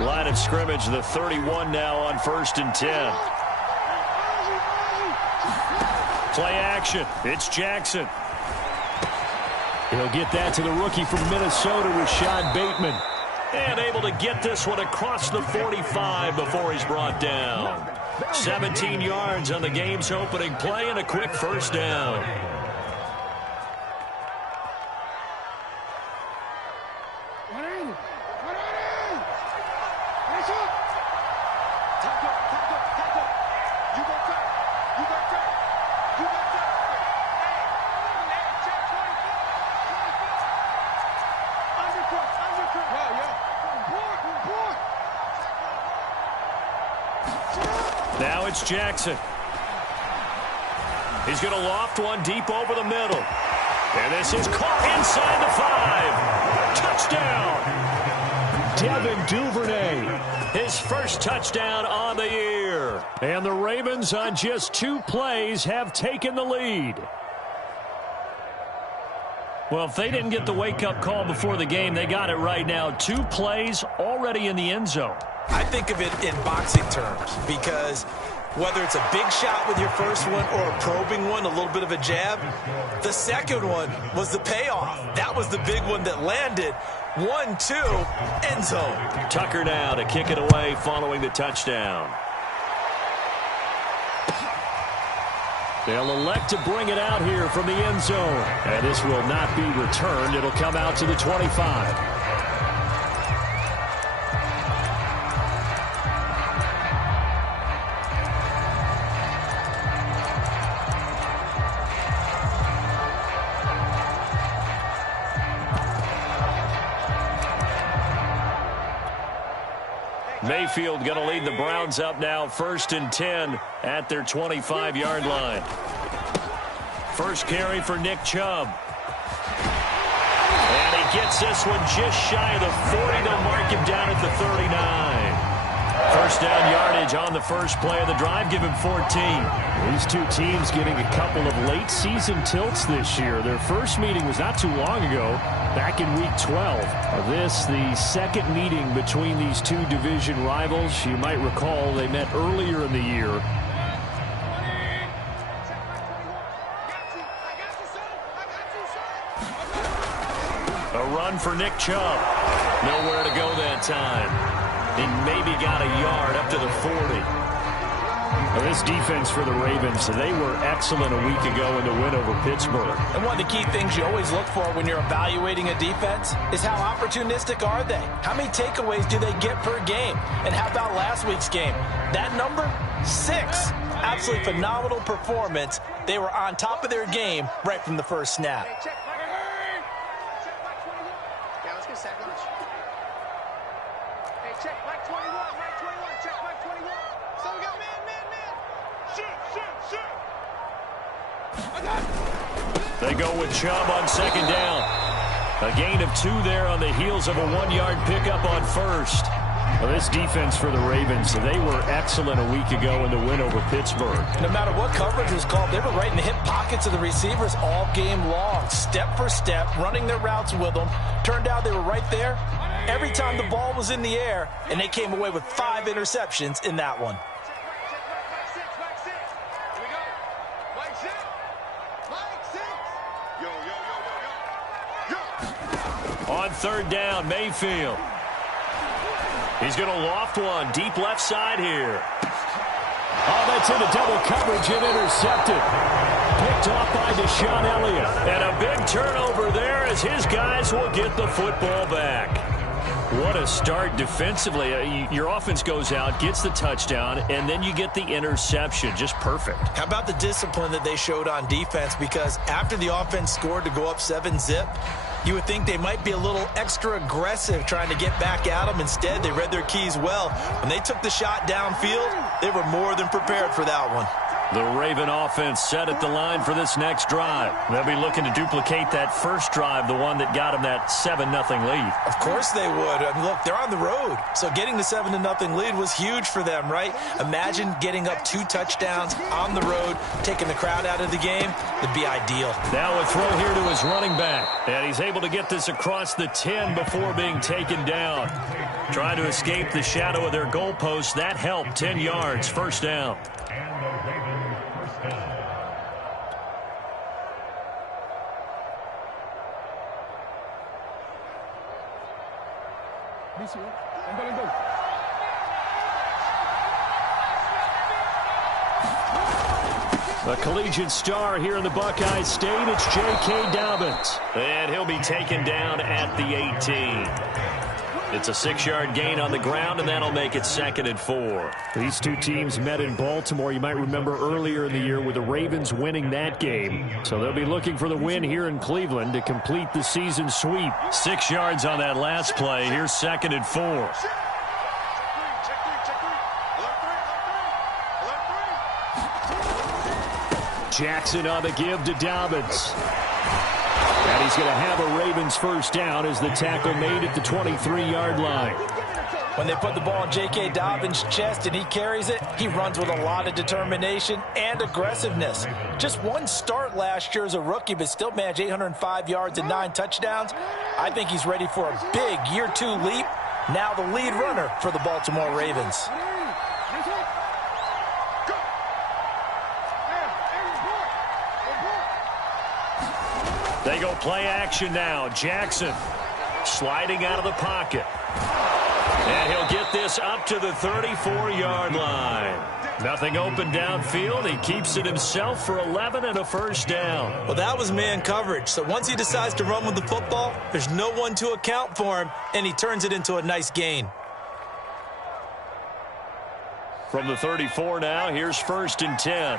Line of scrimmage, the 31 now on 1st and 10. Play action. It's Jackson. He'll get that to the rookie from Minnesota, Rashad Bateman. And able to get this one across the 45 before he's brought down. 17 yards on the game's opening play and a quick first down. Now it's Jackson. He's going to loft one deep over the middle. And this is caught inside the 5. Touchdown. Devin Duvernay. His first touchdown on the year. And the Ravens on just 2 plays have taken the lead. Well, if they didn't get the wake-up call before the game, they got it right now. 2 plays already in the end zone. I think of it in boxing terms because whether it's a big shot with your first one or a probing one, a little bit of a jab, the second one was the payoff. That was the big one that landed. 1-2, end zone. Tucker now to kick it away following the touchdown. They'll elect to bring it out here from the end zone. And this will not be returned. It'll come out to the 25. Mayfield going to lead the Browns up now, 1st and 10 at their 25-yard line. First carry for Nick Chubb. And he gets this one just shy of the 40. They'll mark him down at the 39. First down yardage on the first play of the drive. Give him 14. These 2 teams getting a couple of late-season tilts this year. Their first meeting was not too long ago, back in Week 12. This, the second meeting between these 2 division rivals. You might recall they met earlier in the year. A run for Nick Chubb. Nowhere to go that time. He maybe got a yard up to the 40. Well, this defense for the Ravens, they were excellent a week ago in the win over Pittsburgh. And one of the key things you always look for when you're evaluating a defense is how opportunistic are they? How many takeaways do they get per game? And how about last week's game? That number, 6. Absolutely phenomenal performance. They were on top of their game right from the first snap. They go with Chubb on second down. A gain of 2 there on the heels of a 1-yard pickup on first. Well, this defense for the Ravens, they were excellent a week ago in the win over Pittsburgh. No matter what coverage was called, they were right in the hip pockets of the receivers all game long, step for step, running their routes with them. Turned out they were right there every time the ball was in the air, and they came away with 5 interceptions in that one. On third down, Mayfield. He's going to loft one deep left side here. Oh, that's into double coverage and intercepted. Picked off by Deshaun Elliott. And a big turnover there as his guys will get the football back. What a start defensively. Your offense goes out, gets the touchdown, and then you get the interception. Just perfect. How about the discipline that they showed on defense? Because after the offense scored to go up 7-zip, you would think they might be a little extra aggressive trying to get back at them. Instead, they read their keys well. When they took the shot downfield, they were more than prepared for that one. The Raven offense set at the line for this next drive. They'll be looking to duplicate that first drive, the one that got them that 7-0 lead. Of course they would. I mean, look, they're on the road, so getting the 7-0 lead was huge for them, right? Imagine getting up 2 touchdowns on the road, taking the crowd out of the game. It'd be ideal. Now a throw here to his running back, and he's able to get this across the 10 before being taken down. Trying to escape the shadow of their goalpost. That helped. 10 yards, first down. And the Ravens first down. A collegiate star here in the Buckeye State, it's J.K. Dobbins. And he'll be taken down at the 18. It's a 6-yard gain on the ground, and that'll make it 2nd and 4. These two teams met in Baltimore. You might remember earlier in the year with the Ravens winning that game. So they'll be looking for the win here in Cleveland to complete the season sweep. 6 yards on that last play. Here's 2nd and 4. Jackson on the give to Dobbins. And he's going to have a Ravens first down as the tackle made at the 23-yard line. When they put the ball in J.K. Dobbins' chest and he carries it, he runs with a lot of determination and aggressiveness. Just one start last year as a rookie, but still managed 805 yards and 9 touchdowns. I think he's ready for a big year 2 leap. Now the lead runner for the Baltimore Ravens. They go play action now. Jackson sliding out of the pocket. And he'll get this up to the 34-yard line. Nothing open downfield. He keeps it himself for 11 and a first down. Well, that was man coverage. So once he decides to run with the football, there's no one to account for him, and he turns it into a nice gain. From the 34 now, here's 1st and 10.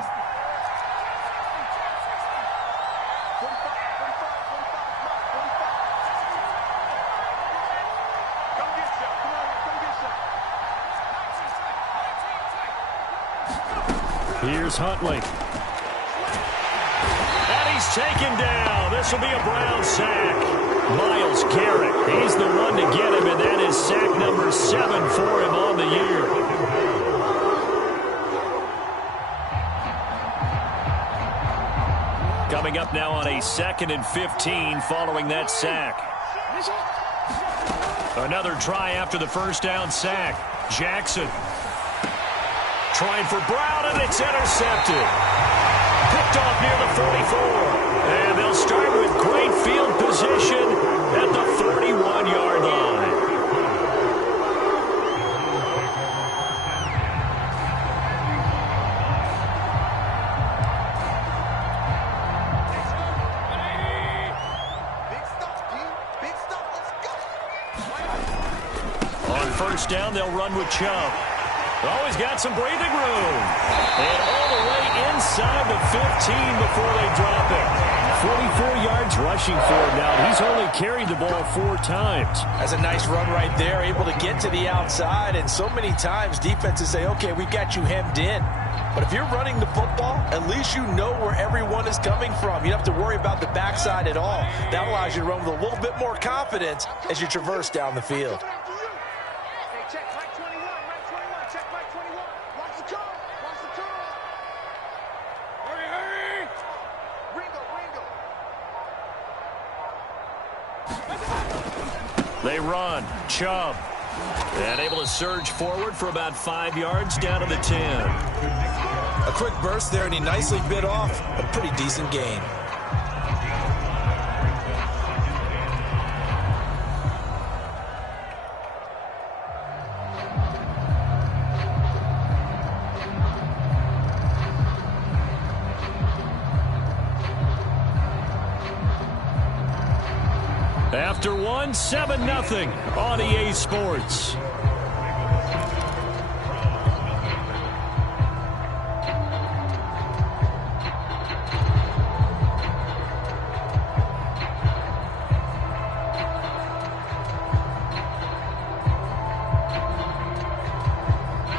Here's Huntley. And he's taken down. This will be a Brown sack. Myles Garrett, he's the one to get him, and that is sack number 7 for him on the year. Coming up now on a 2nd and 15 following that sack. Another try after the first down sack. Jackson trying for Brown, and it's intercepted. Picked off near the 44. And they'll start with great field position at the 41-yard line. On first down, they'll run with Chubb. Always got some breathing room. And all the way inside the 15 before they drop it. 44 yards rushing for him now. He's only carried the ball 4 times. That's a nice run right there, able to get to the outside. And so many times defenses say, okay, we got you hemmed in. But if you're running the football, at least you know where everyone is coming from. You don't have to worry about the backside at all. That allows you to run with a little bit more confidence as you traverse down the field. They run. Chubb. And able to surge forward for about 5 yards down to the 10. A quick burst there, and he nicely bit off a pretty decent gain. After one, 7-0 on EA Sports.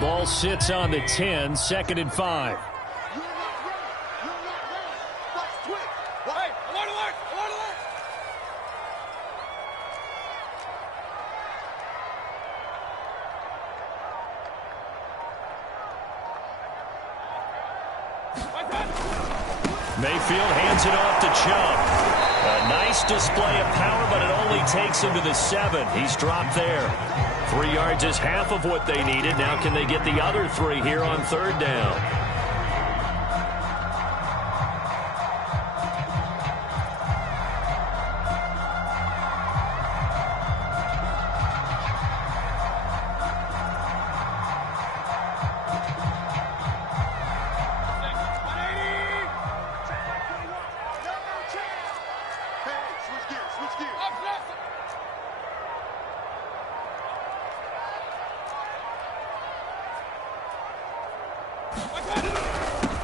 Ball sits on the 10, 2nd and 5. Mayfield hands it off to Chubb. A nice display of power, but it only takes him to the 7. He's dropped there. 3 yards is half of what they needed. Now can they get the other 3 here on third down?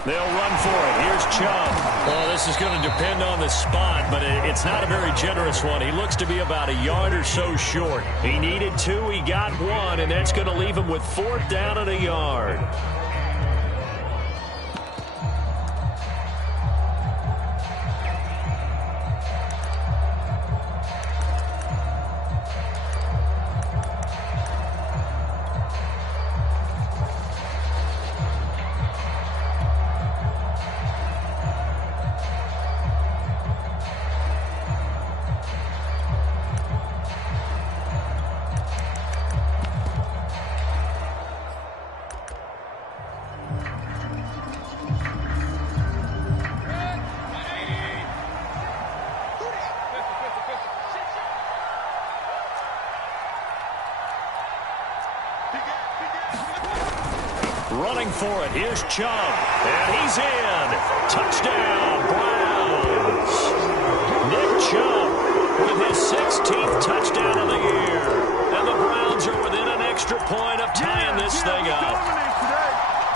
They'll run for it. Here's Chubb. Oh, this is going to depend on the spot, but it's not a very generous one. He looks to be about a yard or so short. He needed 2. He got 1, and that's going to leave him with 4th down and a yard. Running for it. Here's Chubb. And he's in. Touchdown, Browns. Nick Chubb with his 16th touchdown of the year. And the Browns are within an extra point of tying this thing up.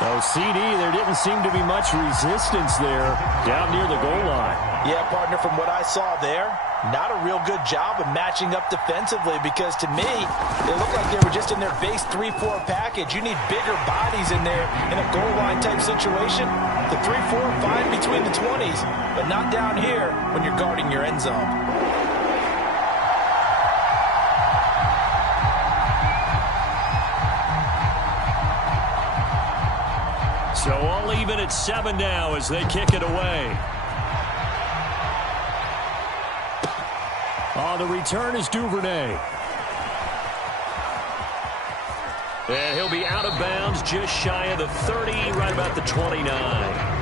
Oh, CD, there didn't seem to be much resistance there down near the goal line. Yeah, partner, from what I saw there, not a real good job of matching up defensively because to me, it looked like they were just in their base 3-4 package. You need bigger bodies in there in a goal line type situation. The 3-4 fine between the 20s, but not down here when you're guarding your end zone. So all even at 7 now as they kick it away. On the return is Duvernay. And he'll be out of bounds just shy of the 30, right about the 29.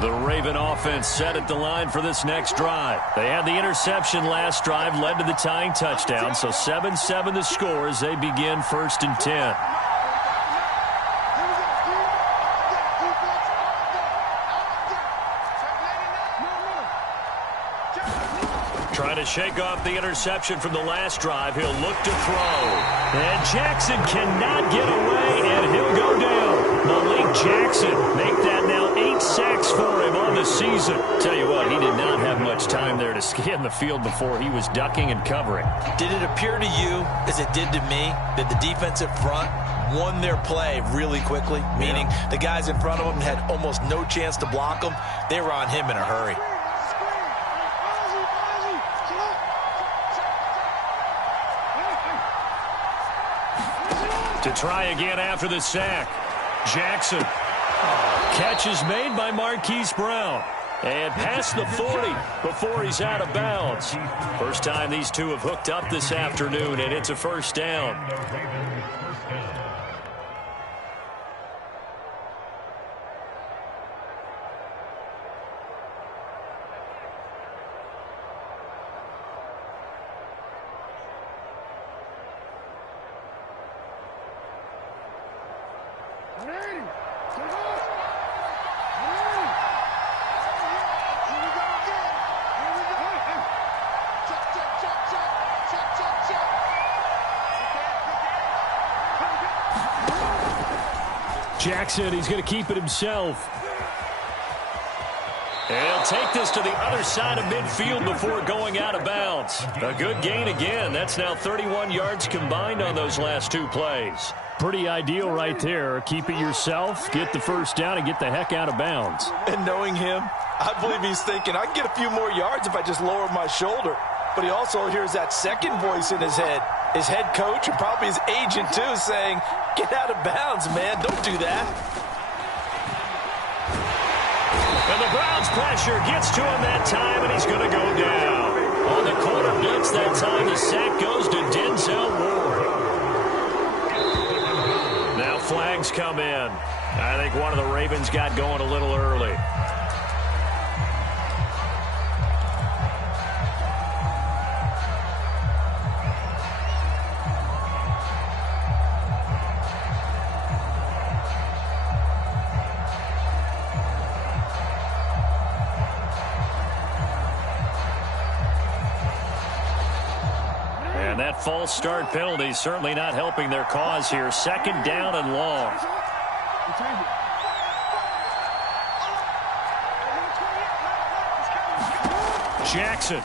The Raven offense set at the line for this next drive. They had the interception last drive, led to the tying touchdown. So 7-7 the score as they begin 1st and 10. Trying to shake off the interception from the last drive. He'll look to throw. And Jackson cannot get away, and he'll go down. Malik Jackson make that now 8 sacks for him on the season. Tell you what, he did not have much time there to scan the field before he was ducking and covering. Did it appear to you, as it did to me, that the defensive front won their play really quickly? Meaning the guys in front of them had almost no chance to block them. They were on him in a hurry. To try again after the sack. Jackson. Catch is made by Marquise Brown. And past the 40 before he's out of bounds. First time these two have hooked up this afternoon, and it's a 1st down. Jackson, he's going to keep it himself. He'll take this to the other side of midfield before going out of bounds. A good gain again. That's now 31 yards combined on those last two plays. Pretty ideal right there. Keep it yourself, get the first down, and get the heck out of bounds. And knowing him, I believe he's thinking, I can get a few more yards if I just lower my shoulder. But he also hears that second voice in his head coach and probably his agent too saying, get out of bounds, man. Don't do that. And the Browns' pressure gets to him that time, and he's going to go down. On the corner blitz that time, the sack goes to Denzel Ward. Now flags come in. I think one of the Ravens got going a little early. That false start penalty certainly not helping their cause here. Second down and long. Jackson.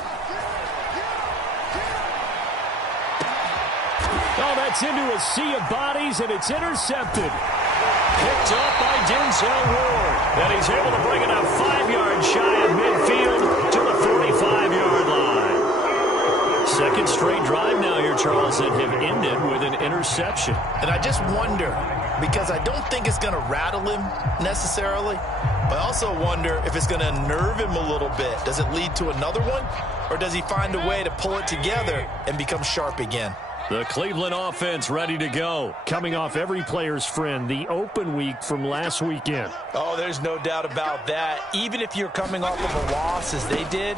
Oh, that's into a sea of bodies, and it's intercepted. Picked up by Denzel Ward. And he's able to bring it up 5 yards shy of midfield to the 45-yard line. Second straight drive now here, Charles, that have ended with an interception. And I just wonder, because I don't think it's going to rattle him necessarily, but I also wonder if it's going to unnerve him a little bit. Does it lead to another one, or does he find a way to pull it together and become sharp again? The Cleveland offense ready to go. Coming off every player's friend, the open week from last weekend. Oh, there's no doubt about that. Even if you're coming off of a loss as they did,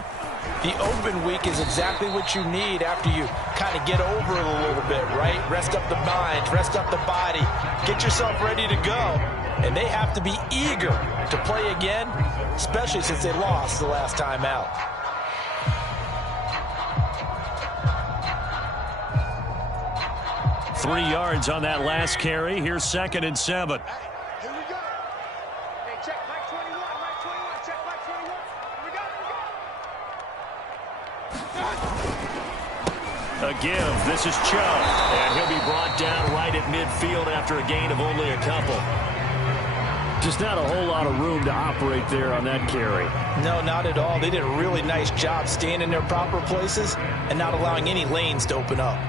the open week is exactly what you need after you kind of get over it a little bit, right? Rest up the mind, rest up the body, get yourself ready to go. And they have to be eager to play again, especially since they lost the last time out. Three yards on that last carry. Here's 2nd and 7. Here we go. Hey, check Mike 21, Mike 21, check Mike 21. Here we go, A give. This is Chubb. And he'll be brought down right at midfield after a gain of only a couple. Just not a whole lot of room to operate there on that carry. No, not at all. They did a really nice job staying in their proper places and not allowing any lanes to open up.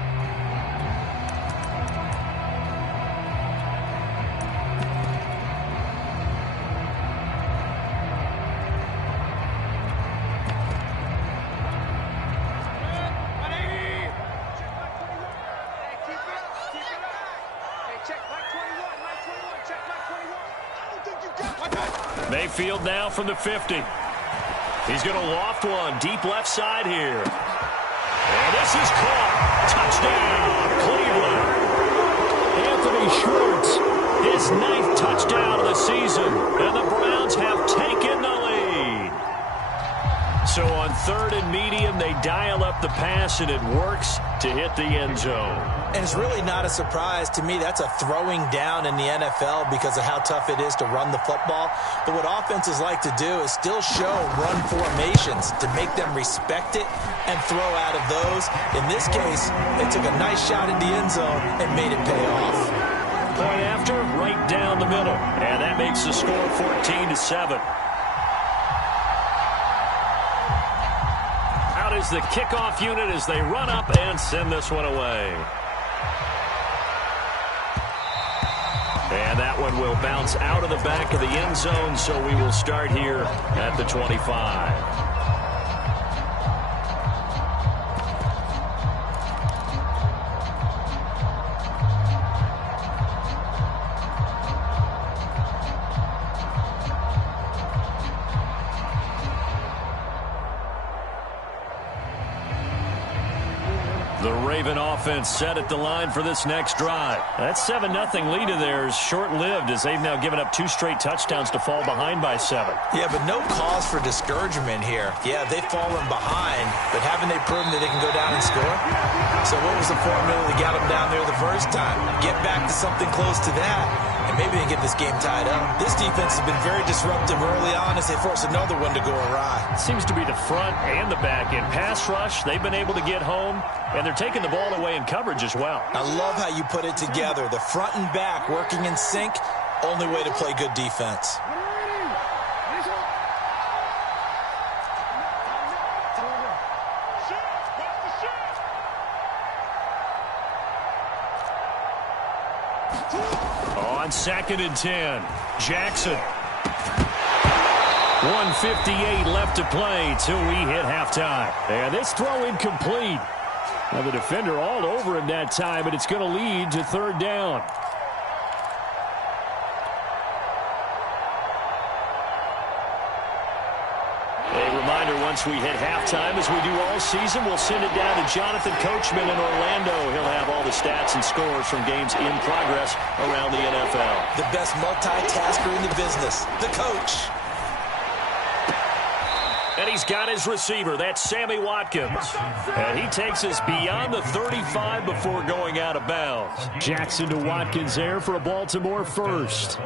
Mayfield now from the 50. He's going to loft one deep left side here. And this is caught. Touchdown, Cleveland. Anthony Schwartz, his 9th touchdown of the season. And the Browns have taken the lead. So on 3rd and medium, they dial up the pass, and it works to hit the end zone. And it's really not a surprise to me. That's a throwing down in the NFL because of how tough it is to run the football. But what offenses like to do is still show run formations to make them respect it and throw out of those. In this case, they took a nice shot at the end zone and made it pay off. Point after, right down the middle. And that makes the score 14-7. Out is the kickoff unit as they run up and send this one away. And that one will bounce out of the back of the end zone, so we will start here at the 25. The Raven offense set at the line for this next drive. That 7-0 lead of theirs short-lived as they've now given up 2 straight touchdowns to fall behind by 7. Yeah, but no cause for discouragement here. Yeah, they've fallen behind, but haven't they proven that they can go down and score? So what was the formula that got them down there the first time? Get back to something close to that, and maybe they get this game tied up. This defense has been very disruptive early on as they force another one to go awry. It seems to be the front and the back end. Pass rush, they've been able to get home, and they're taking the ball away in coverage as well. I love how you put it together. The front and back working in sync, only way to play good defense. On 2nd and 10, Jackson. 1:58 left to play till we hit halftime. And this throw incomplete. Now the defender all over him that time, but it's going to lead to 3rd down. Once we hit halftime, as we do all season, we'll send it down to Jonathan Coachman in Orlando. He'll have all the stats and scores from games in progress around the NFL. The best multitasker in the business, the coach. And he's got his receiver. That's Sammy Watkins. And he takes us beyond the 35 before going out of bounds. Jackson to Watkins there for a Baltimore first.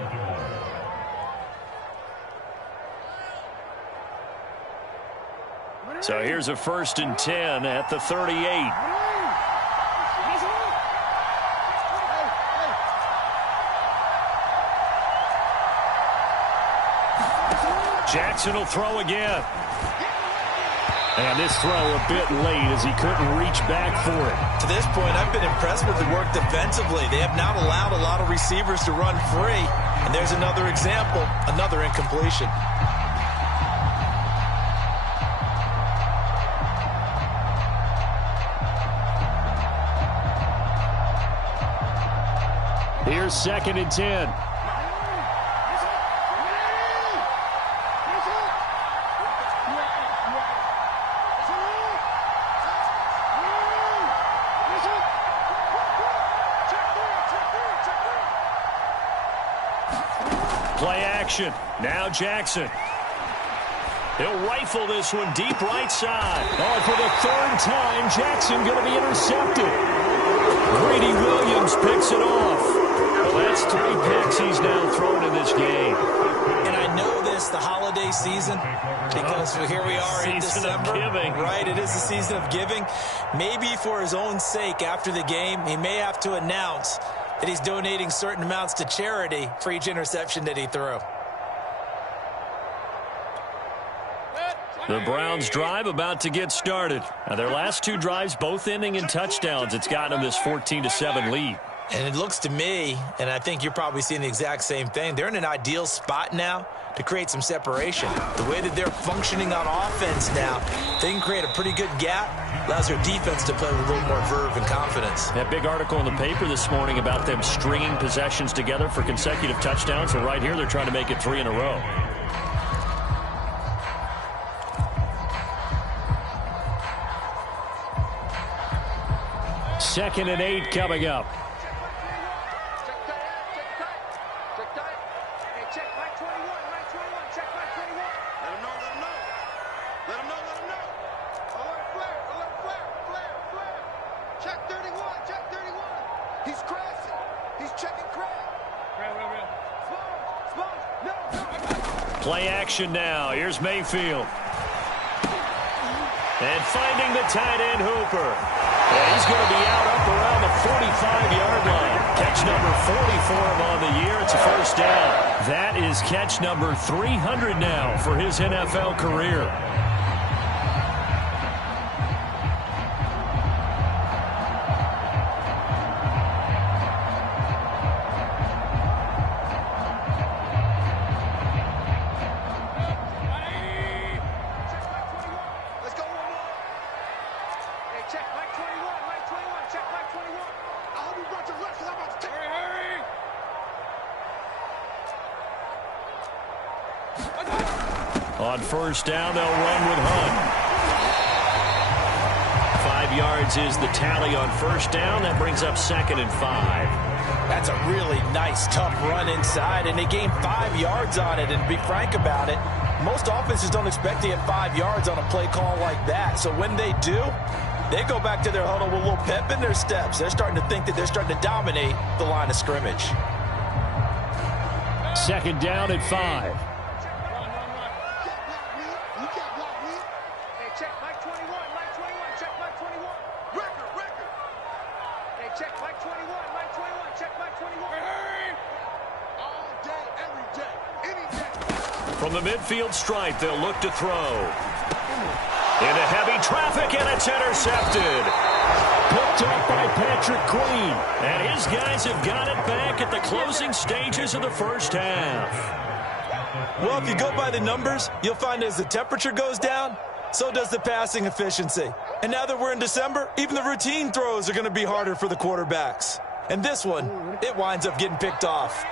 So here's a 1st and 10 at the 38. Jackson will throw again. And this throw a bit late as he couldn't reach back for it. To this point, I've been impressed with the work defensively. They have not allowed a lot of receivers to run free. And there's another example, another incompletion. Here's 2nd and 10. Play action. Now Jackson. He'll rifle this one deep right side. Oh, for the 3rd time, Jackson going to be intercepted. Grady Williams picks it off. Well, that's 3 picks he's now thrown in this game. And I know this, the holiday season, because here we are in December. Season of giving. Right, it is the season of giving. Maybe for his own sake after the game, he may have to announce that he's donating certain amounts to charity for each interception that he threw. The Browns drive about to get started. Now, their last 2 drives both ending in touchdowns. It's gotten them this 14-7 lead. And it looks to me, and I think you're probably seeing the exact same thing, they're in an ideal spot now to create some separation. The way that they're functioning on offense now, they can create a pretty good gap. Allows their defense to play with a little more verve and confidence. That big article in the paper this morning about them stringing possessions together for consecutive touchdowns. So right here, they're trying to make it 3 in a row. Second and 8 coming up. Play action now. Here's Mayfield. And finding the tight end Hooper. And he's going to be out up around the 45-yard line. Catch number 40 for him on the year. It's a 1st down. That is catch number 300 now for his NFL career. On 1st down, they'll run with Hunt. 5 yards is the tally on 1st down. That brings up 2nd and 5. That's a really nice, tough run inside, and they gained 5 yards on it. And to be frank about it, most offenses don't expect to get 5 yards on a play call like that. So when they do, they go back to their huddle with a little pep in their steps. They're starting to think that they're starting to dominate the line of scrimmage. Second down at 5. Hey, check Mike 21, Mike 21, check Mike 21. Record. Hey, check Mike 21, Mike 21, check Mike 21. Hey! All day, every day, any day. From the midfield stripe, they'll look to throw. Into heavy traffic, and it's intercepted. Picked up by Patrick Queen. And his guys have got it back at the closing stages of the first half. Well, if you go by the numbers, you'll find as the temperature goes down, so does the passing efficiency. And now that we're in December, even the routine throws are going to be harder for the quarterbacks. And this one, it winds up getting picked off.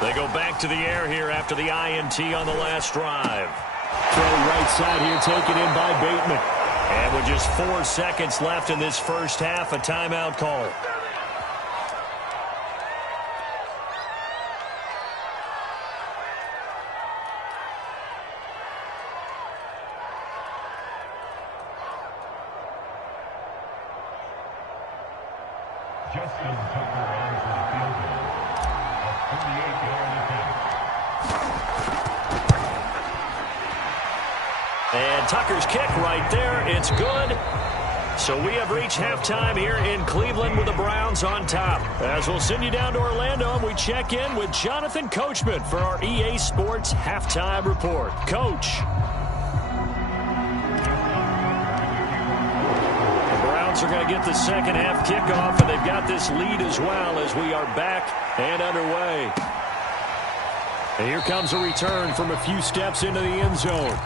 They go back to the air here after the INT on the last drive. Throw right side here, taken in by Bateman. And with just 4 seconds left in this first half, a timeout call. Justin Tucker on for the field goal. A 38-yard attempt. And Tucker's kick right there. It's good. So we have reached halftime here in Cleveland with the Browns on top. As we'll send you down to Orlando, and we check in with Jonathan Coachman for our EA Sports Halftime Report. Coach. The Browns are going to get the second half kickoff, and they've got this lead as well as we are back and underway. And here comes a return from a few steps into the end zone.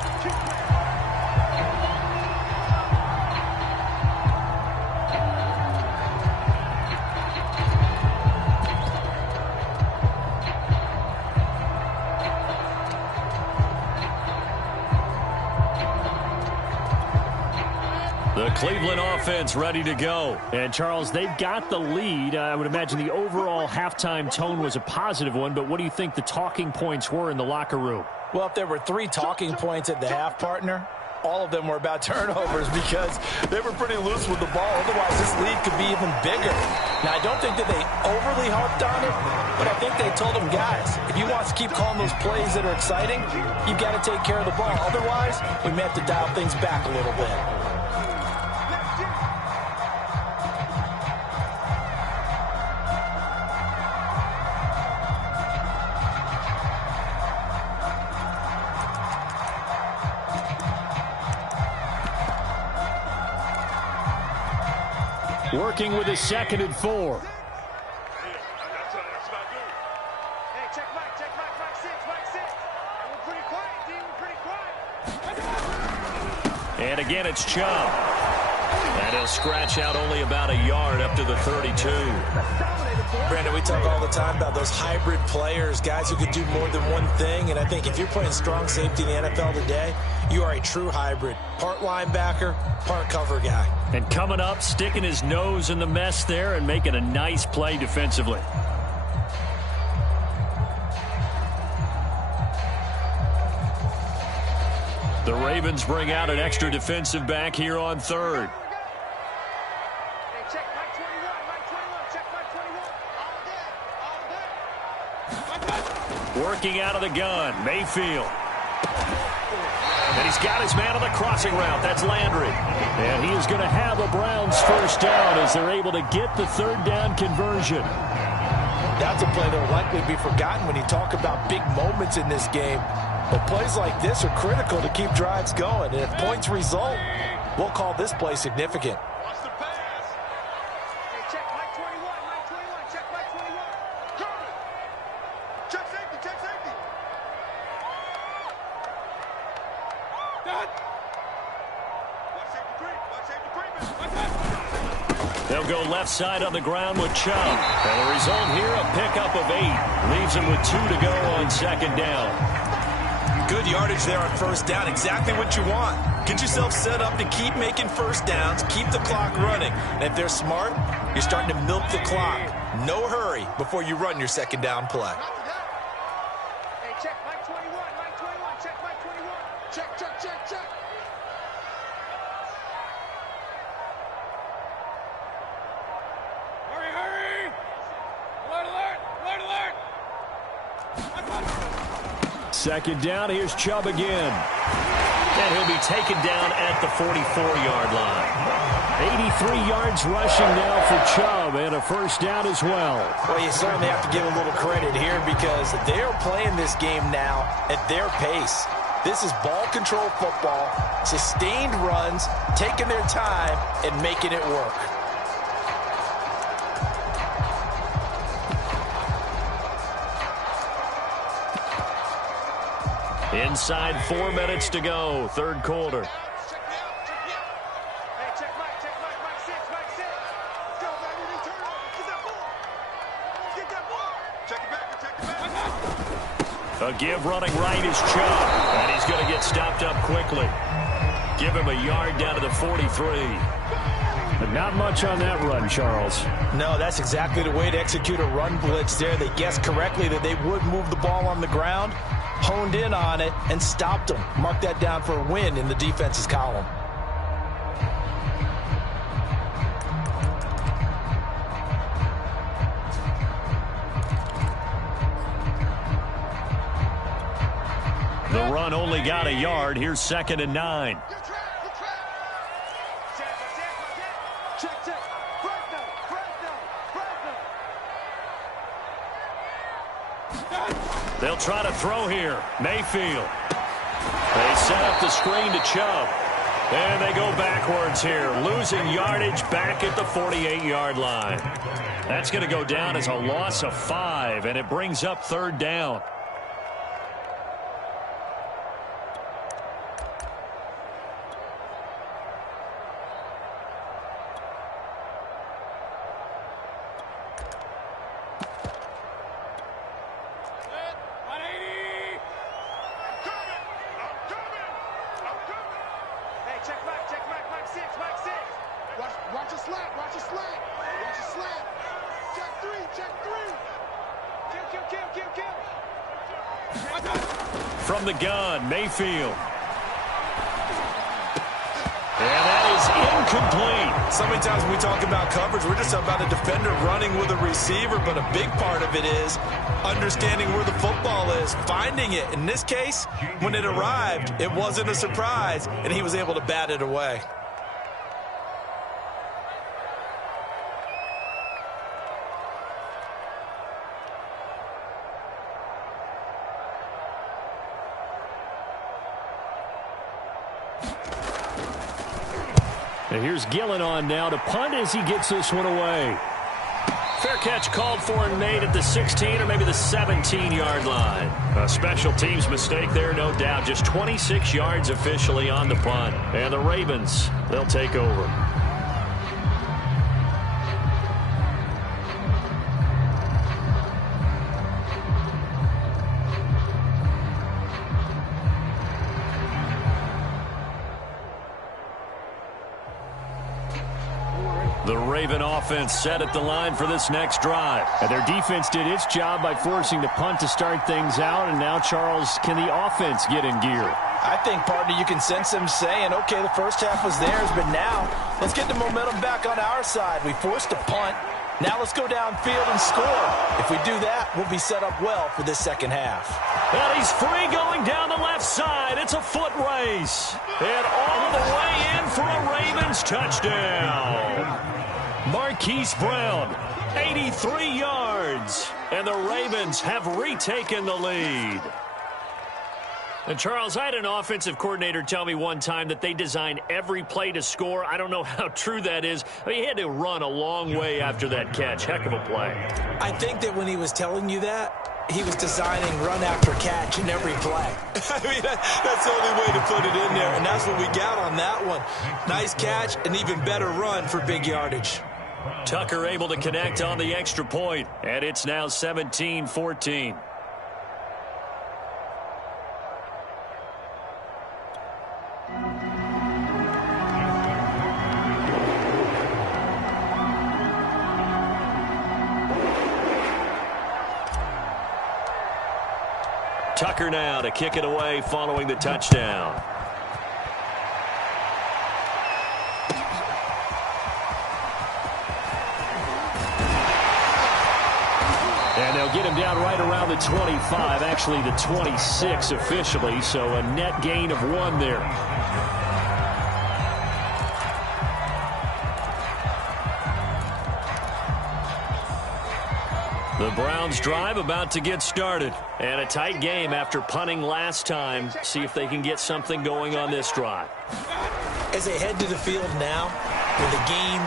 The Cleveland offense ready to go. And, Charles, they've got the lead. I would imagine the overall halftime tone was a positive one, but what do you think the talking points were in the locker room? Well, if there were 3 talking points at the half, partner, all of them were about turnovers because they were pretty loose with the ball. Otherwise, this lead could be even bigger. Now, I don't think that they overly harped on it, but I think they told them, guys, if you want to keep calling those plays that are exciting, you've got to take care of the ball. Otherwise, we may have to dial things back a little bit. Working with his 2nd and 4. Hey, check Mike 6, Mike 6. We're pretty quiet, D, we're pretty quiet. And again, it's Chubb. And he'll scratch out only about a yard up to the 32. Brandon, we talk all the time about those hybrid players, guys who can do more than one thing. And I think if you're playing strong safety in the NFL today, you are a true hybrid. Part linebacker, part cover guy. And coming up, sticking his nose in the mess there and making a nice play defensively. The Ravens bring out an extra defensive back here on 3rd. Hey, check Mike 21, Mike 21, check Mike 21. All day. Working out of the gun, Mayfield. And he's got his man on the crossing route. That's Landry. And he is going to have a Browns first down as they're able to get the 3rd down conversion. That's a play that will likely be forgotten when you talk about big moments in this game. But plays like this are critical to keep drives going. And if points result, we'll call this play significant. Watch the pass. Hey, check Mike 21, Mike 21, check Mike 21. Cover. Check safety, check safety. Done. Watch safety creep, watch safety creeping. They'll go left side on the ground with Chubb. And the result here, a pickup of 8. Leaves him with 2 to go on 2nd down. Good yardage there on first down. Exactly what you want. Get yourself set up to keep making first downs, keep the clock running. And if they're smart, you're starting to milk the clock. No hurry before you run your 2nd down play. Hey, check Mike 21, Mike 21, check Mike 21. Check. Second down, here's Chubb again. And he'll be taken down at the 44-yard line. 83 yards rushing now for Chubb, and a first down as well. Well, you certainly have to give a little credit here because they're playing this game now at their pace. This is ball control football, sustained runs, taking their time, and making it work. Inside 4 minutes to go, third quarter. Hey, check Mike 6, Mike 6. Go, baby, they turn it over. Get that ball. Get that ball. Check it back. A give running right is Chubb, and he's going to get stopped up quickly. Give him a yard down to the 43. But not much on that run, Charles. No, that's exactly the way to execute a run blitz there. They guessed correctly that they would move the ball on the ground, honed in on it, and stopped them. Mark that down for a win in the defense's column. The run only got a yard. Here's 2nd and 9. Check. They'll try to throw here. Mayfield. They set up the screen to Chubb. And they go backwards here. Losing yardage back at the 48-yard line. That's going to go down as a loss of 5, and it brings up 3rd down. From the gun, Mayfield. And that is incomplete. So many times when we talk about coverage, we're just about a defender running with a receiver, but a big part of it is understanding where the football is, finding it. In this case, when it arrived, it wasn't a surprise, and he was able to bat it away. And here's Gillen on now to punt as he gets this one away. Fair catch called for and made at the 16 or maybe the 17-yard line. A special teams mistake there, no doubt. Just 26 yards officially on the punt. And the Ravens, they'll take over. The Raven offense set at the line for this next drive. And their defense did its job by forcing the punt to start things out. And now, Charles, can the offense get in gear? I think, partner, you can sense them saying, okay, the first half was theirs, but now let's get the momentum back on our side. We forced a punt. Now let's go downfield and score. If we do that, we'll be set up well for this second half. And he's free going down the left side. It's a foot race. And all the way in for a Ravens touchdown. Marquise Brown, 83 yards. And the Ravens have retaken the lead. And, Charles, I had an offensive coordinator tell me one time that they design every play to score. I don't know how true that is. I mean, he had to run a long way after that catch. Heck of a play. I think that when he was telling you that, he was designing run after catch in every play. I mean, that's the only way to put it in there, and that's what we got on that one. Nice catch, an even better run for big yardage. Tucker able to connect on the extra point, and it's now 17-14. Tucker now to kick it away following the touchdown. And they'll get him down right around the 25, actually the 26 officially, so a net gain of 1 there. The Browns drive about to get started. And a tight game after punting last time. See if they can get something going on this drive. As they head to the field now, with the game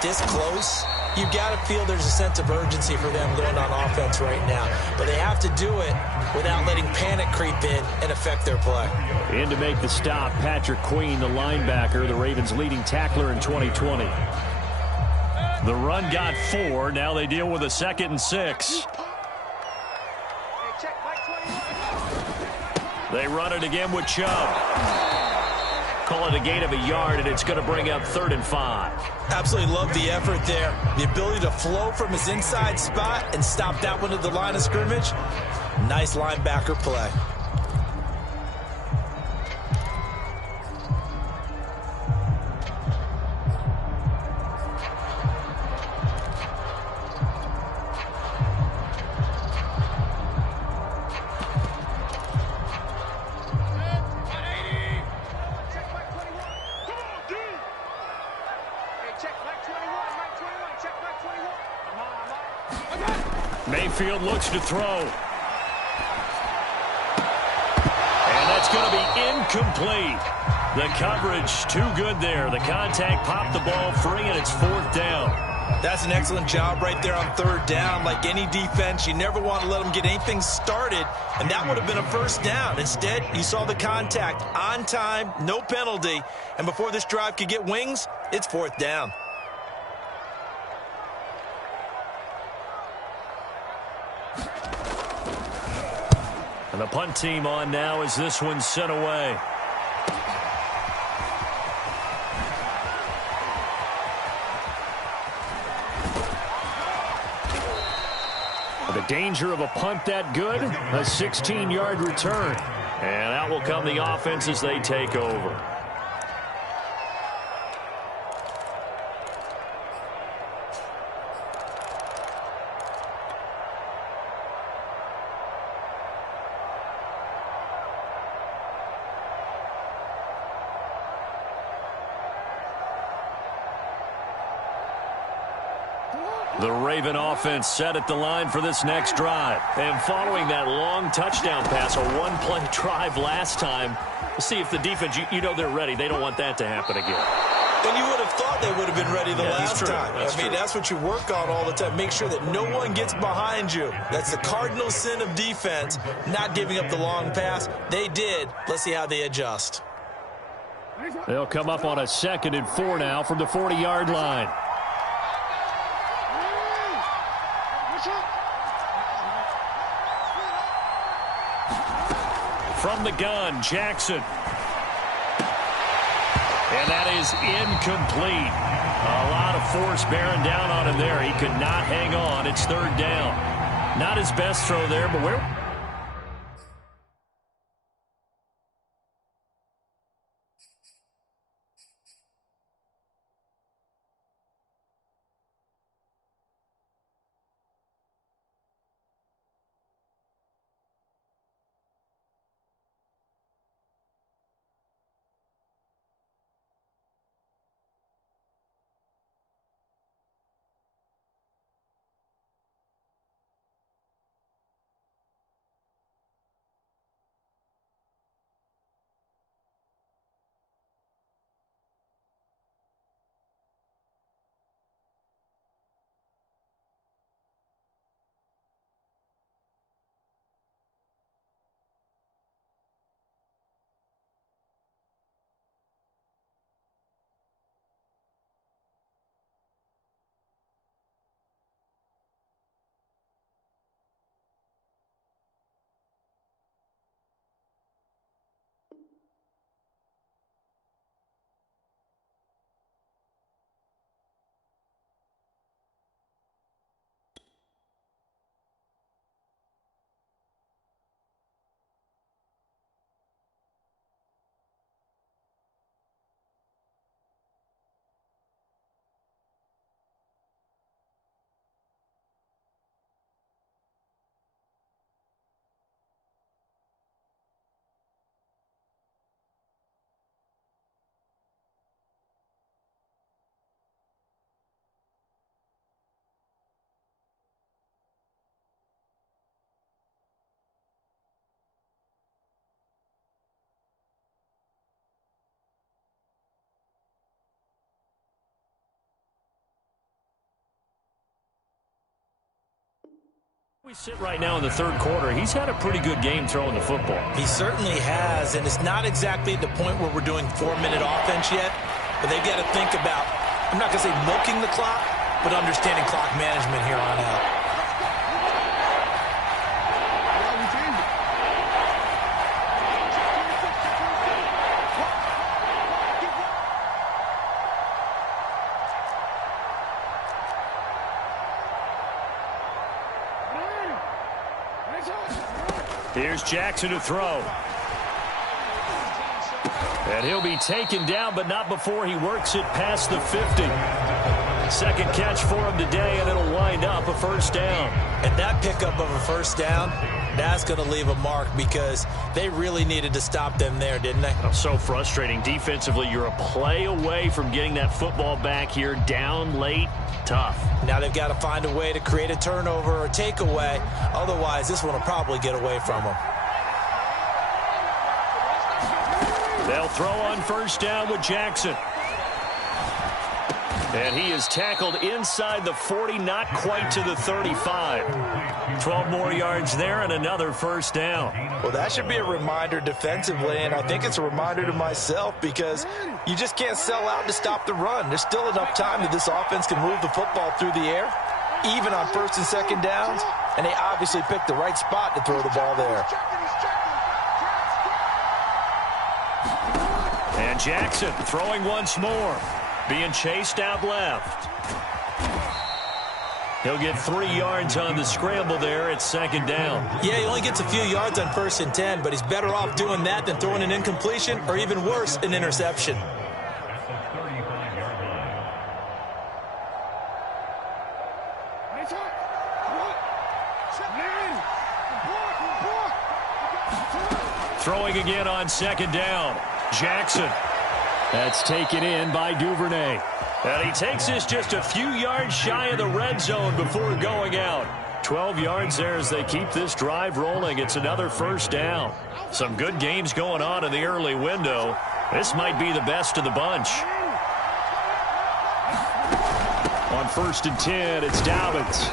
this close, you've got to feel there's a sense of urgency for them going on offense right now. But they have to do it without letting panic creep in and affect their play. In to make the stop, Patrick Queen, the linebacker, the Ravens' leading tackler in 2020. The run got 4. Now they deal with a 2nd and 6. They run it again with Chubb. Call it a gain of a yard, and it's going to bring up 3rd and 5. Absolutely love the effort there. The ability to flow from his inside spot and stop that one at the line of scrimmage. Nice linebacker play. Mayfield looks to throw. And that's going to be incomplete. The coverage too good there. The contact popped the ball free, and it's 4th down. That's an excellent job right there on 3rd down. Like any defense, you never want to let them get anything started, and that would have been a 1st down. Instead, you saw the contact on time, no penalty, and before this drive could get wings, it's 4th down. And the punt team on now as this one's sent away. The danger of a punt that good, a 16-yard return. And out will come the offense as they take over. The Raven offense set at the line for this next drive. And following that long touchdown pass, a one-play drive last time, let's see if the defense, you know they're ready. They don't want that to happen again. And you would have thought they would have been ready the last time. That's what you work on all the time. Make sure that no one gets behind you. That's the cardinal sin of defense, not giving up the long pass. They did. Let's see how they adjust. They'll come up on a 2nd and 4 now from the 40-yard line. From the gun, Jackson. And that is incomplete. A lot of force bearing down on him there. He could not hang on. It's 3rd down. Not his best throw there, but where... We sit right now in the third quarter. He's had a pretty good game throwing the football. He certainly has, and it's not exactly at the point where we're doing 4-minute offense yet, but they've got to think about, I'm not going to say milking the clock, but understanding clock management here on out. Here's Jackson to throw. And he'll be taken down, but not before he works it past the 50. Second catch for him today, and it'll wind up a first down. And that pickup of a first down, that's going to leave a mark because they really needed to stop them there, didn't they? Oh, so frustrating. Defensively, you're a play away from getting that football back here, down late. Tough. Now they've got to find a way to create a turnover or takeaway. Otherwise, this one will probably get away from them. They'll throw on first down with Jackson. And he is tackled inside the 40, not quite to the 35. 12 more yards there and another first down. Well, that should be a reminder defensively, and I think it's a reminder to myself because you just can't sell out to stop the run. There's still enough time that this offense can move the football through the air, even on first and second downs, and they obviously picked the right spot to throw the ball there. And Jackson throwing once more, being chased out left. He'll get 3 yards on the scramble there at second down. Yeah, he only gets a few yards on 1st and 10, but he's better off doing that than throwing an incompletion or even worse, an interception. Throwing again on second down. Jackson. That's taken in by Duvernay. And he takes this just a few yards shy of the red zone before going out. 12 yards there as they keep this drive rolling. It's another first down. Some good games going on in the early window. This might be the best of the bunch. On 1st and 10, it's Dobbins.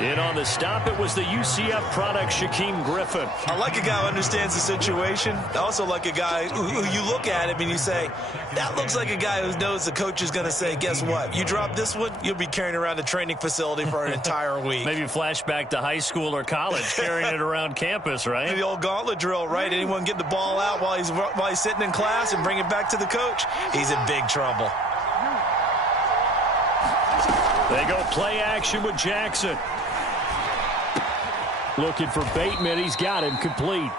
In on the stop, it was the UCF product, Shaquem Griffin. I like a guy who understands the situation. I also like a guy who you look at him and you say, that looks like a guy who knows the coach is going to say, guess what? You drop this one, you'll be carrying around the training facility for an entire week. Maybe flashback to high school or college, carrying it around campus, right? The old gauntlet drill, right? Anyone get the ball out while he's sitting in class and bring it back to the coach, he's in big trouble. They go play action with Jackson. Looking for Bateman. He's got him complete.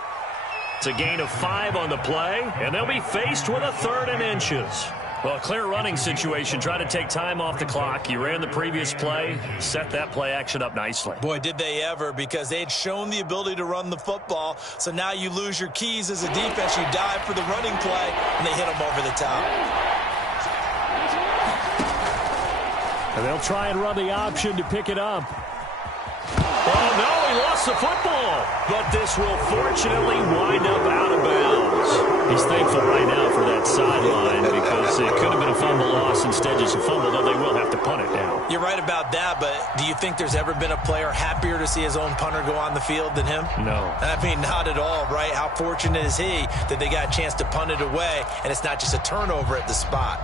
It's a gain of 5 on the play, and they'll be faced with a 3rd and inches. Well, a clear running situation. Try to take time off the clock. You ran the previous play, set that play action up nicely. Boy, did they ever, because they had shown the ability to run the football. So now you lose your keys as a defense. You dive for the running play, and they hit them over the top. And they'll try and run the option to pick it up. Oh, no, he lost the football. But this will fortunately wind up out of bounds. He's thankful right now for that sideline because it could have been a fumble loss, instead just a fumble, though they will have to punt it now. You're right about that, but do you think there's ever been a player happier to see his own punter go on the field than him? No. I mean, not at all, right? How fortunate is he that they got a chance to punt it away, and it's not just a turnover at the spot.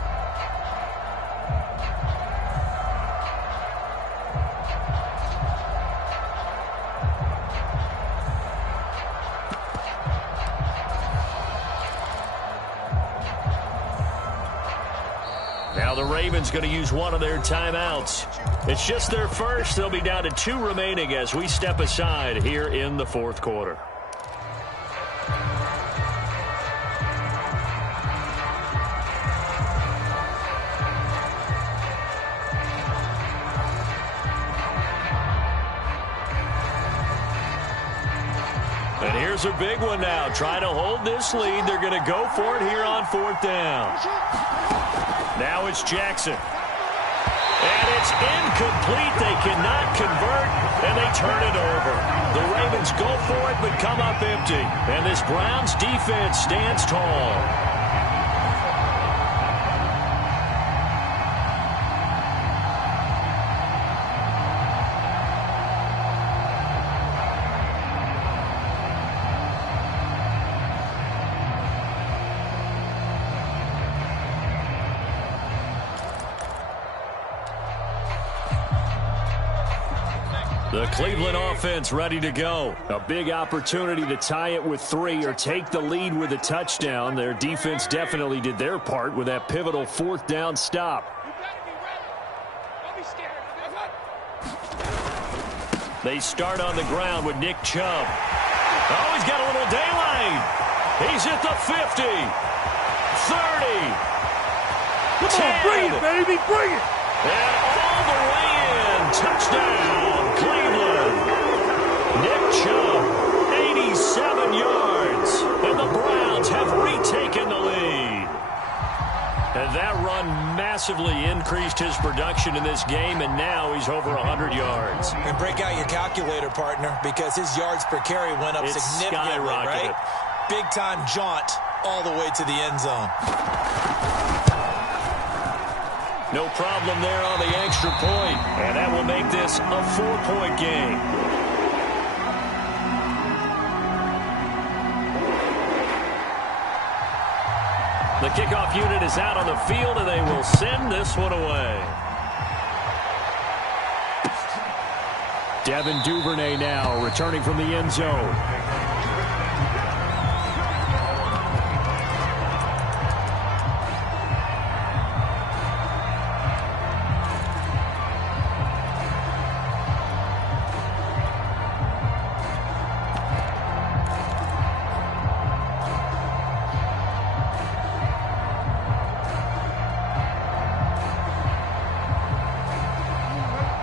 Now the Ravens going to use one of their timeouts. It's just their first. They'll be down to 2 remaining as we step aside here in the 4th quarter. And here's a big one now. Trying to hold this lead. They're going to go for it here on 4th down. Now it's Jackson. And it's incomplete. They cannot convert, and they turn it over. The Ravens go for it, but come up empty. And this Browns defense stands tall. The Cleveland offense ready to go. A big opportunity to tie it with 3 or take the lead with a touchdown. Their defense definitely did their part with that pivotal 4th down stop. You better be ready. Don't be scared. They start on the ground with Nick Chubb. Oh, he's got a little daylight. He's at the 50. 30. Come on, bring it, baby, bring it. And all the way in. Touchdown, Cleveland. Nick Chubb, 87 yards. And the Browns have retaken the lead. And that run massively increased his production in this game, and now he's over 100 yards. And break out your calculator, partner, because his yards per carry went up significantly, right? Big-time jaunt all the way to the end zone. No problem there on the extra point, and that will make this a 4-point game. The kickoff unit is out on the field, and they will send this one away. Devin Duvernay now returning from the end zone.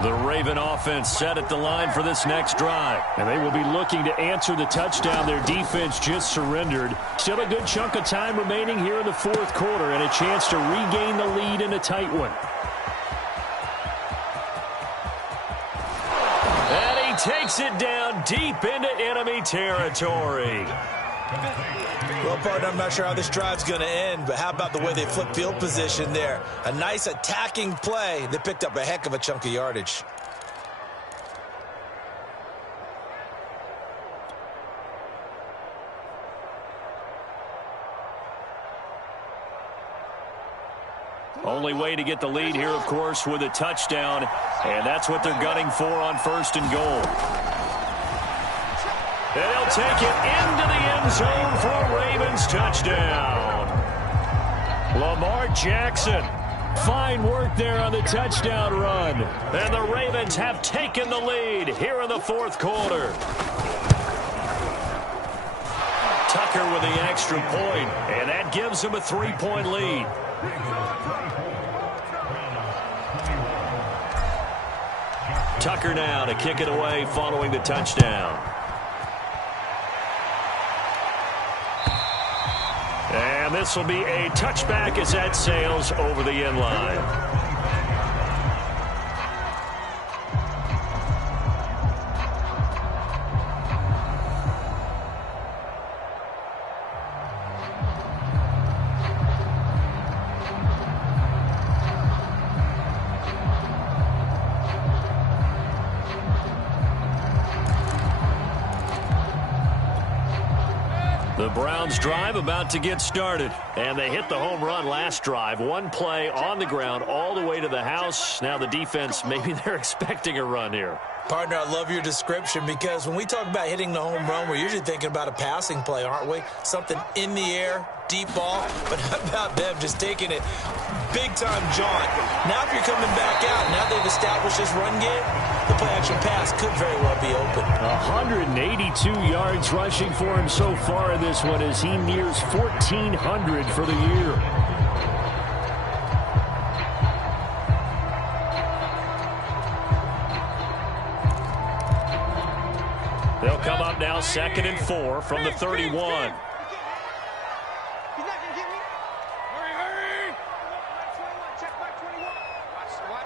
The Raven offense set at the line for this next drive. And they will be looking to answer the touchdown their defense just surrendered. Still a good chunk of time remaining here in the 4th quarter and a chance to regain the lead in a tight one. And he takes it down deep into enemy territory. Well, partner, I'm not sure how this drive's going to end, but how about the way they flip field position there? A nice attacking play. They picked up a heck of a chunk of yardage. Only way to get the lead here, of course, with a touchdown, and that's what they're gunning for on 1st and goal. And they'll take it into the end zone for a Ravens touchdown. Lamar Jackson. Fine work there on the touchdown run. And the Ravens have taken the lead here in the 4th quarter. Tucker with the extra point, and that gives him a 3-point lead. Tucker now to kick it away following the touchdown. And this will be a touchback as that sails over the end line. The Browns drive about to get started. And they hit the home run last drive. One play on the ground all the way to the house. Now the defense, maybe they're expecting a run here. Partner, I love your description because when we talk about hitting the home run, we're usually thinking about a passing play, aren't we? Something in the air, deep ball. But how about them just taking it big-time jaunt? Now if you're coming back out, now they've established this run game, the play-action pass could very well be open. 182 yards rushing for him so far in this one as he nears 1,400 for the year. They'll come up now 2nd and 4 from the 31. He's not going to get me. Hurry. Mike 21, check Mike 21. Watch the run.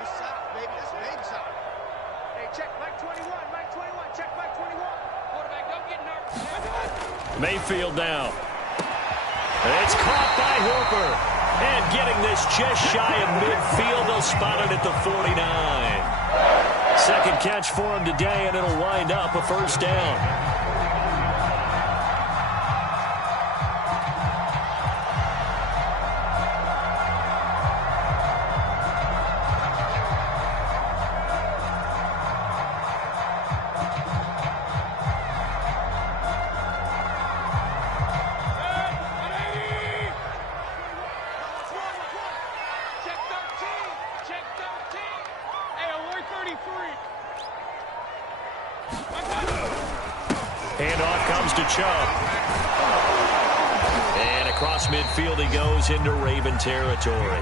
It's solid, baby. That's baby solid. Hey, check Mike 21, check Mike 21. Quarterback, don't get nervous. Mayfield now. It's caught by Hooper. And getting this just shy of midfield, they'll spot it at the 49. Second catch for him today, and it'll wind up a 1st down. to Chubb. And across midfield he goes into Raven territory.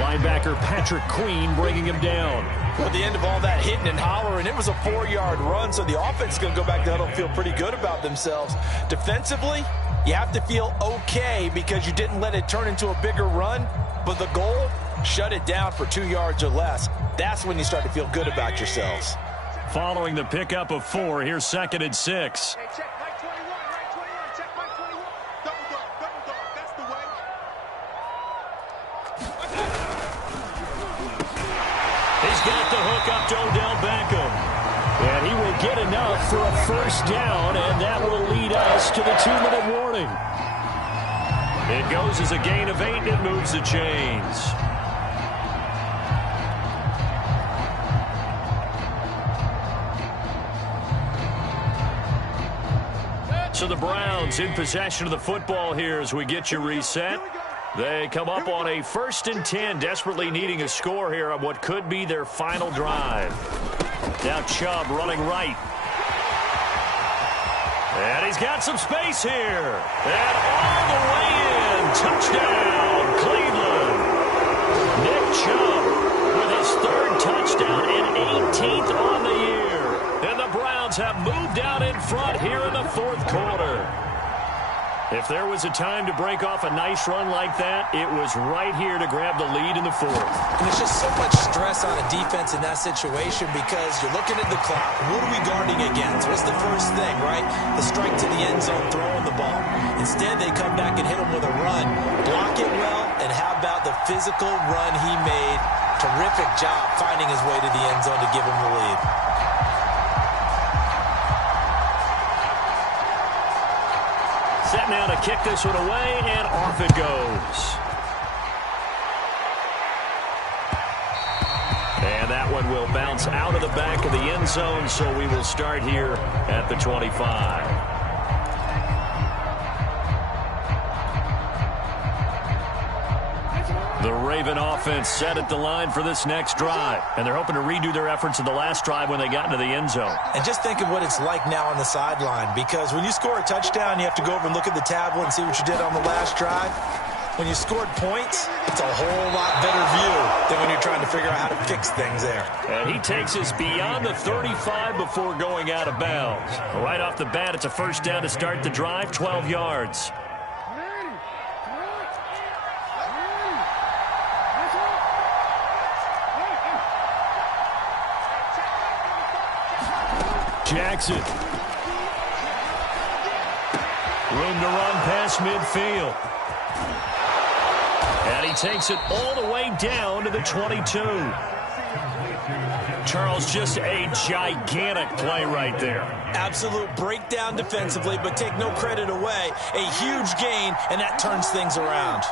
Linebacker Patrick Queen bringing him down. At the end of all that hitting and hollering, it was a 4-yard run, so the offense is going to go back to huddle and feel pretty good about themselves. Defensively, you have to feel okay because you didn't let it turn into a bigger run, but the goal, shut it down for 2 yards or less. That's when you start to feel good about yourselves. Following the pickup of 4, here's 2nd and 6. Hey, check Mike 21, Mike 21, check Mike 21. Double dog, that's the way. He's got the hook up to Odell Beckham. And he will get enough for a first down, and that will lead us to the 2-minute warning. It goes as a gain of 8, and it moves the chains. So the Browns in possession of the football here as we get you reset. They come up on a 1st and 10, desperately needing a score here on what could be their final drive. Now Chubb running right. And he's got some space here. And all the way in. Touchdown, Cleveland. Nick Chubb with his 3rd touchdown and 18th on the year. And the Browns have moved out in front here in the 4th quarter. If there was a time to break off a nice run like that, it was right here to grab the lead in the 4th. And there's just so much stress on a defense in that situation because you're looking at the clock. What are we guarding against? What's the first thing, right? The strike to the end zone, throwing the ball. Instead, they come back and hit him with a run. Block it well, and how about the physical run he made? Terrific job finding his way to the end zone to give him the lead. Set now to kick this one away, and off it goes. And that one will bounce out of the back of the end zone, so we will start here at the 25. The Raven offense set at the line for this next drive, and they're hoping to redo their efforts in the last drive when they got into the end zone. And just think of what it's like now on the sideline, because when you score a touchdown, you have to go over and look at the tablet and see what you did on the last drive. When you scored points, it's a whole lot better view than when you're trying to figure out how to fix things there. And he takes us beyond the 35 before going out of bounds. Right off the bat, it's a first down to start the drive, 12 yards. Jackson. Room to run past midfield. And he takes it all the way down to the 22. Charles, just a gigantic play right there. Absolute breakdown defensively, but take no credit away. A huge gain, and that turns things around.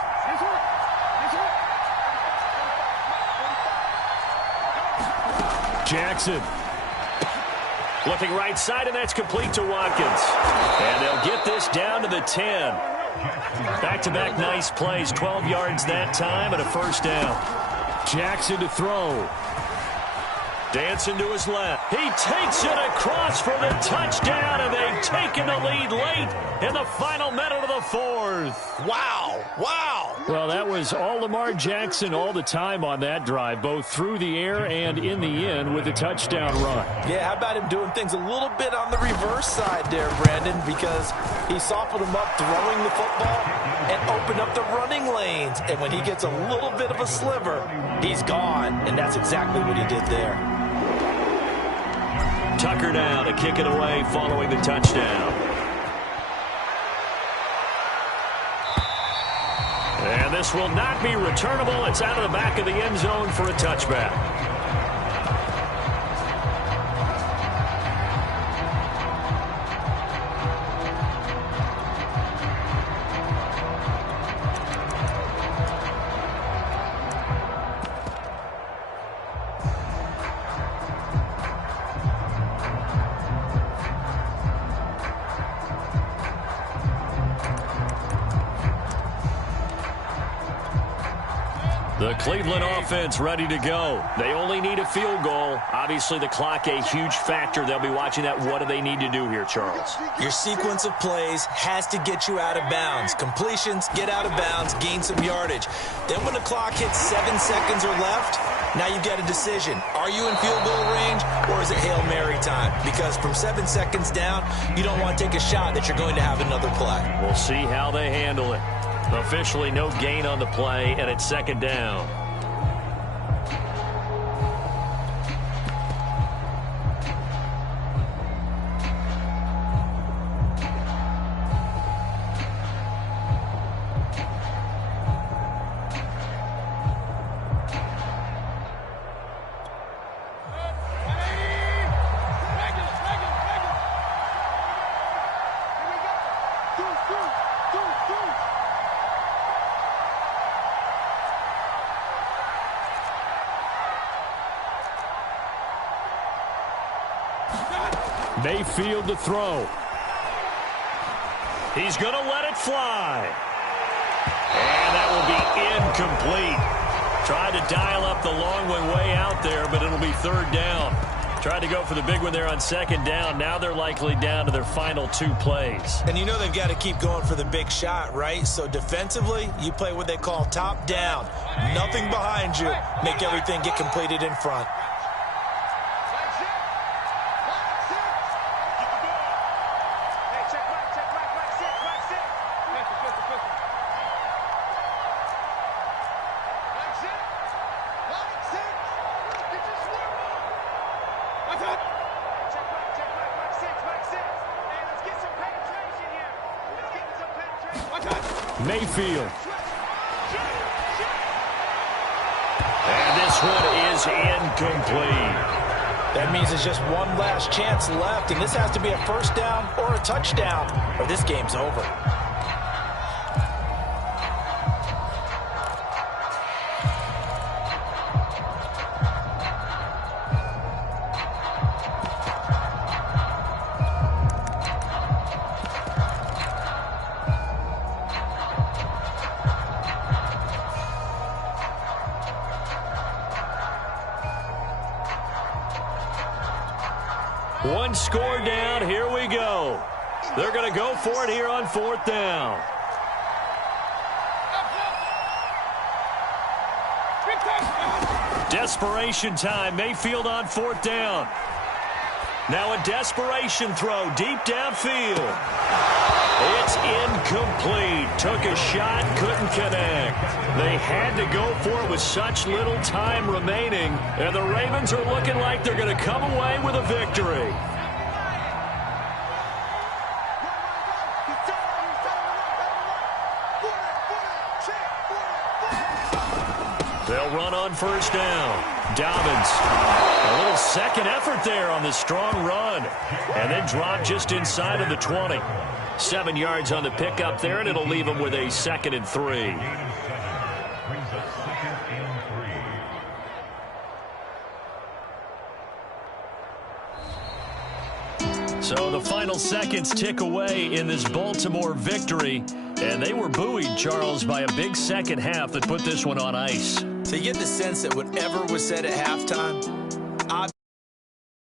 Jackson. Looking right side, and that's complete to Watkins. And they'll get this down to the 10. Back-to-back nice plays, 12 yards that time, and a first down. Jackson to throw. Dancing to his left. He takes it across for the touchdown, and they've taken the lead late in the final minute of the 4th. Wow. Wow. Well, that was all Lamar Jackson all the time on that drive, both through the air and in the end with a touchdown run. Yeah, how about him doing things a little bit on the reverse side there, Brandon, because he softened him up throwing the football and opened up the running lanes. And when he gets a little bit of a sliver, he's gone, and that's exactly what he did there. Tucker now to kick it away following the touchdown. And this will not be returnable. It's out of the back of the end zone for a touchback. The Cleveland offense ready to go. They only need a field goal. Obviously, the clock a huge factor. They'll be watching that. What do they need to do here, Charles? Your sequence of plays has to get you out of bounds. Completions, get out of bounds, gain some yardage. Then when the clock hits 7 seconds or left, now you've got a decision. Are you in field goal range or is it Hail Mary time? Because from 7 seconds down, you don't want to take a shot that you're going to have another play. We'll see how they handle it. Officially no gain on the play, and it's second down. Mayfield to throw. He's going to let it fly. And that will be incomplete. Tried to dial up the long one way out there, but it'll be third down. Tried to go for the big one there on second down. Now they're likely down to their final 2 plays. And you know they've got to keep going for the big shot, right? So defensively, you play what they call top down. Nothing behind you. Make everything get completed in front. Mayfield. And this one is incomplete. That means there's just one last chance left, and this has to be a first down or a touchdown, or this game's over. One score down. Here we go. They're going to go for it here on 4th down. Desperation time. Mayfield on 4th down. Now a desperation throw deep downfield. It's incomplete. Took a shot, couldn't connect. They had to go for it with such little time remaining, and the Ravens are looking like they're going to come away with a victory. They'll run on first down. Dobbins, a little second effort there on the strong run, and then drop just inside of the 20. 7 yards on the pickup there, and it'll leave them with a 2nd and 3. So the final seconds tick away in this Baltimore victory, and they were buoyed, Charles, by a big second half that put this one on ice. So you get the sense that whatever was said at halftime,